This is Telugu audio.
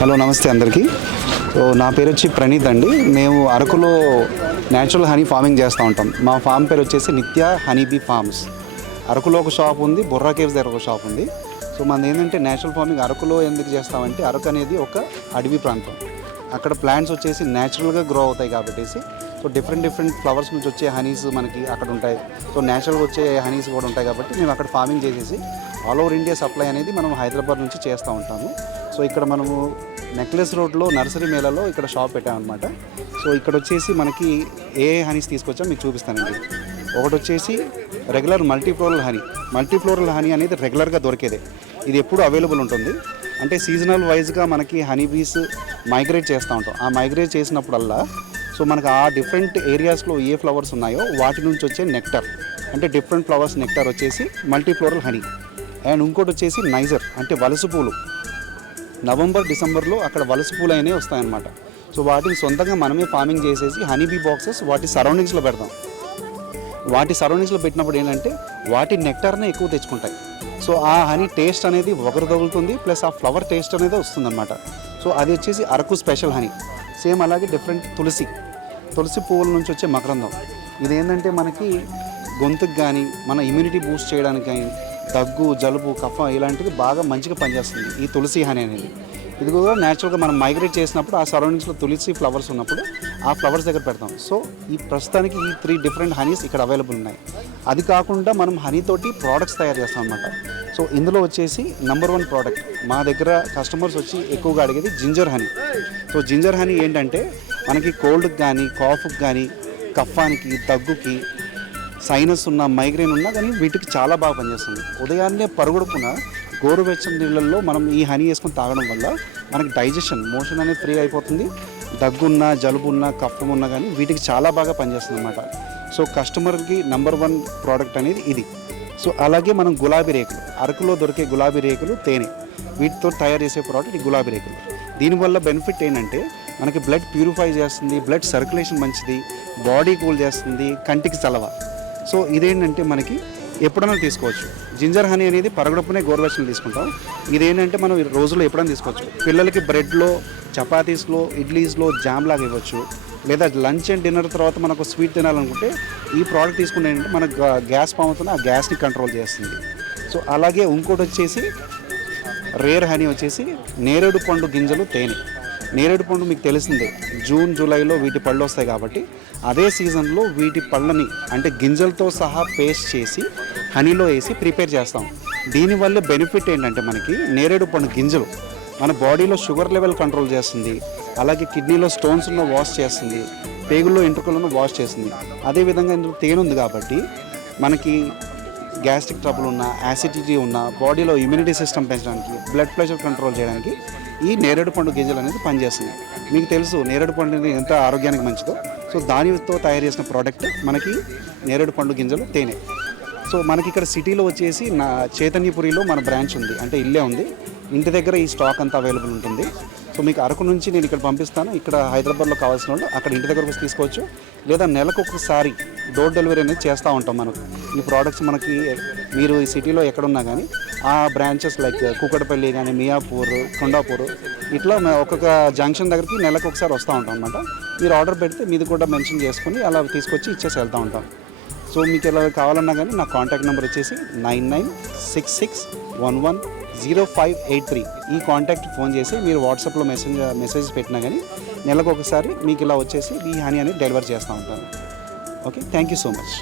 హలో నమస్తే అందరికీ. సో నా పేరు వచ్చి ప్రణీత్ అండి. మేము అరకులో న్యాచురల్ హనీ ఫార్మింగ్ చేస్తూ ఉంటాం. మా ఫామ్ పేరు వచ్చేసి నిత్య హనీబీ ఫార్మ్స్. అరకులో ఒక షాప్ ఉంది, బుర్రా కేవ్స్ దగ్గర ఒక షాప్ ఉంది. సో మనది ఏంటంటే న్యాచురల్ ఫార్మింగ్ అరకులో ఎందుకు చేస్తామంటే అరకు అనేది ఒక అడవి ప్రాంతం. అక్కడ ప్లాంట్స్ వచ్చేసి న్యాచురల్గా గ్రో అవుతాయి కాబట్టి సో డిఫరెంట్ ఫ్లవర్స్ నుంచి వచ్చే హనీస్ మనకి అక్కడ ఉంటాయి. సో న్యాచురల్గా వచ్చే హనీస్ కూడా ఉంటాయి కాబట్టి మేము అక్కడ ఫార్మింగ్ చేసేసి ఆల్ ఓవర్ ఇండియా సప్లై అనేది మనం హైదరాబాద్ నుంచి చేస్తూ ఉంటాము. సో ఇక్కడ మనము నెక్లెస్ రోడ్లో నర్సరీ మేళలో ఇక్కడ షాప్ పెట్టామన్నమాట. సో ఇక్కడ వచ్చేసి మనకి ఏ హనీస్ తీసుకొచ్చామో మీకు చూపిస్తానండి. ఒకటి వచ్చేసి రెగ్యులర్ మల్టీఫ్లోరల్ హనీ అనేది రెగ్యులర్గా దొరికేదే. ఇది ఎప్పుడు అవైలబుల్ ఉంటుంది. అంటే సీజనల్ వైజ్గా మనకి హనీ బీస్ మైగ్రేట్ చేస్తూ ఉంటాం. ఆ మైగ్రేట్ చేసినప్పుడల్లా సో మనకు ఆ డిఫరెంట్ ఏరియాస్లో ఏ ఫ్లవర్స్ ఉన్నాయో వాటి నుంచి వచ్చే నెక్టర్, అంటే డిఫరెంట్ ఫ్లవర్స్ నెక్టర్ వచ్చేసి మల్టీఫ్లోరల్ హనీ. అండ్ ఇంకోటి వచ్చేసి నైజర్, అంటే వలస పూలు. నవంబర్ డిసెంబర్లో అక్కడ వలస పూలు అనేవి వస్తాయన్నమాట. సో వాటిని సొంతంగా మనమే ఫార్మింగ్ చేసేసి హనీబీ బాక్సెస్ వాటి సరౌండింగ్స్లో పెడతాం. వాటి సరౌండింగ్స్లో పెట్టినప్పుడు ఏంటంటే వాటి నెక్టర్నే ఎక్కువ తెచ్చుకుంటాయి. సో ఆ హనీ టేస్ట్ అనేది ఒకరు తగులుతుంది, ప్లస్ ఆ ఫ్లవర్ టేస్ట్ అనేది వస్తుందన్నమాట. సో అది వచ్చేసి అరకు స్పెషల్ హనీ. సేమ్ అలాగే డిఫరెంట్ తులసి పువ్వుల నుంచి వచ్చే మకరందం. ఇదేంటంటే మనకి గొంతుకు కానీ మన ఇమ్యూనిటీ బూస్ట్ చేయడానికి కానీ దగ్గు, జలుబు, కఫ ఇలాంటివి బాగా మంచిగా పనిచేస్తుంది ఈ తులసి హనీ అనేది. ఇది కూడా న్యాచురల్గా మనం మైగ్రేట్ చేసినప్పుడు ఆ సరౌండింగ్స్లో తులసి ఫ్లవర్స్ ఉన్నప్పుడు ఆ ఫ్లవర్స్ దగ్గర పెడతాం. సో ఈ ప్రస్తుతానికి ఈ 3 డిఫరెంట్ హనీస్ ఇక్కడ అవైలబుల్ ఉన్నాయి. అది కాకుండా మనం హనీతోటి ప్రోడక్ట్స్ తయారు చేస్తాం అన్నమాట. సో ఇందులో వచ్చేసి నెంబర్ 1 ప్రోడక్ట్ మా దగ్గర కస్టమర్స్ వచ్చి ఎక్కువగా అడిగేది ginger honey. So ginger honey ఏంటంటే మనకి కోల్డ్కి కానీ, కాఫ్కి కానీ, కఫానికి, దగ్గుకి, సైనస్ ఉన్న, మైగ్రేన్ ఉన్నా కానీ వీటికి చాలా బాగా పనిచేస్తుంది. ఉదయాన్నే పరుగుడుపున గోరువెచ్చని నీళ్ళల్లో మనం ఈ హనీ వేసుకొని తాగడం వల్ల మనకి డైజెషన్, మోషన్ అనేది ఫ్రీ అయిపోతుంది. దగ్గున్నా, జలుబున్నా, కఫం ఉన్నా కానీ వీటికి చాలా బాగా పనిచేస్తుంది అన్నమాట. సో కస్టమర్కి నెంబర్ 1 ప్రోడక్ట్ అనేది ఇది. సో అలాగే మనం గులాబీ రేకులు, అరకులో దొరికే గులాబీ రేకులు, తేనె, వీటితో తయారు చేసే ప్రోడక్ట్ ఈ గులాబీ రేకులు. దీనివల్ల బెనిఫిట్ ఏంటంటే మనకి బ్లడ్ ప్యూరిఫై చేస్తుంది, బ్లడ్ సర్క్యులేషన్ మంచిది, బాడీ కూల్ చేస్తుంది, కంటికి చలవ. సో ఇదేంటంటే మనకి ఎప్పుడైనా తీసుకోవచ్చు. జింజర్ హనీ అనేది పరగడుపునే గోరువెచ్చలు తీసుకుంటాం. ఇదేంటంటే మనం రోజులో ఎప్పుడైనా తీసుకోవచ్చు. పిల్లలకి బ్రెడ్లో, చపాతీస్లో, ఇడ్లీస్లో జామ్ లాగా ఇవ్వచ్చు. లేదా లంచ్ అండ్ డిన్నర్ తర్వాత మనకు స్వీట్ తినాలనుకుంటే ఈ ప్రోడక్ట్ తీసుకుంటే ఏంటంటే మనకు గ్యాస్ ఫామ్ అవుతుంది, ఆ గ్యాస్ని కంట్రోల్ చేస్తుంది. సో అలాగే ఇంకోటి వచ్చేసి రేర్ హనీ వచ్చేసి నేరేడు పండు గింజలు, తేనె. నేరేడు పండు మీకు తెలిసిందే, జూన్ జూలైలో వీటి పళ్ళు వస్తాయి కాబట్టి అదే సీజన్లో వీటి పళ్ళని అంటే గింజలతో సహా పేస్ట్ చేసి హనీలో వేసి ప్రిపేర్ చేస్తాం. దీనివల్ల బెనిఫిట్ ఏంటంటే మనకి నేరేడు పండు గింజలు మన బాడీలో షుగర్ లెవెల్ కంట్రోల్ చేస్తుంది, అలాగే కిడ్నీలో స్టోన్స్ ఉన్న వాష్ చేస్తుంది, పేగుల్లో ఎంట్రుకలను వాష్ చేస్తుంది. అదేవిధంగా ఇందులో తేనె ఉంది కాబట్టి మనకి గ్యాస్ట్రిక్ ట్రబుల్ ఉన్న, యాసిడిటీ ఉన్న, బాడీలో ఇమ్యూనిటీ సిస్టమ్ పెంచడానికి, బ్లడ్ ప్రెషర్ కంట్రోల్ చేయడానికి ఈ నేరేడు పండు గింజలు అనేది పనిచేస్తుంది. మీకు తెలుసు నేరేడు పండు అనేది ఎంత ఆరోగ్యానికి మంచిదో. సో దానితో తయారు చేసిన ప్రోడక్ట్ మనకి నేరేడు పండు గింజలు, తేనె. సో మనకి ఇక్కడ సిటీలో వచ్చేసి నా చైతన్యపురిలో మన బ్రాంచ్ ఉంది, అంటే ఇల్లే ఉంది. ఇంటి దగ్గర ఈ స్టాక్ అంతా అవైలబుల్ ఉంటుంది. సో మీకు అరకు నుంచి నేను ఇక్కడ పంపిస్తాను. ఇక్కడ హైదరాబాద్లో కావాల్సిన వాళ్ళు అక్కడ ఇంటి దగ్గరకు వచ్చి తీసుకోవచ్చు. లేదా నెలకు ఒకసారి డోర్ డెలివరీ అనేది చేస్తూ ఉంటాం. మనకు ఈ ప్రోడక్ట్స్ మనకి మీరు ఈ సిటీలో ఎక్కడున్నా కానీ ఆ బ్రాంచెస్ లైక్ కూకట్పల్లి కానీ, మియాపూర్, కొండాపూర్ ఇట్లా ఒక్కొక్క జంక్షన్ దగ్గరికి నెలకు ఒకసారి వస్తూ ఉంటాం అనమాట. మీరు ఆర్డర్ పెడితే మీది కూడా మెన్షన్ చేసుకుని అలా తీసుకొచ్చి ఇచ్చేసి వెళ్తూ ఉంటాం. సో మీకు ఎలా కావాలన్నా కానీ నా కాంటాక్ట్ నెంబర్ వచ్చేసి 9966110583. ఈ కాంటాక్ట్ ఫోన్ చేసి మీరు వాట్సాప్లో మెసేజ్ పెట్టినా కానీ నెలకు ఒకసారి మీకు ఇలా వచ్చేసి ఈ హనీ అనేది డెలివరీ చేస్తూ ఉంటాను. Okay, thank you so much.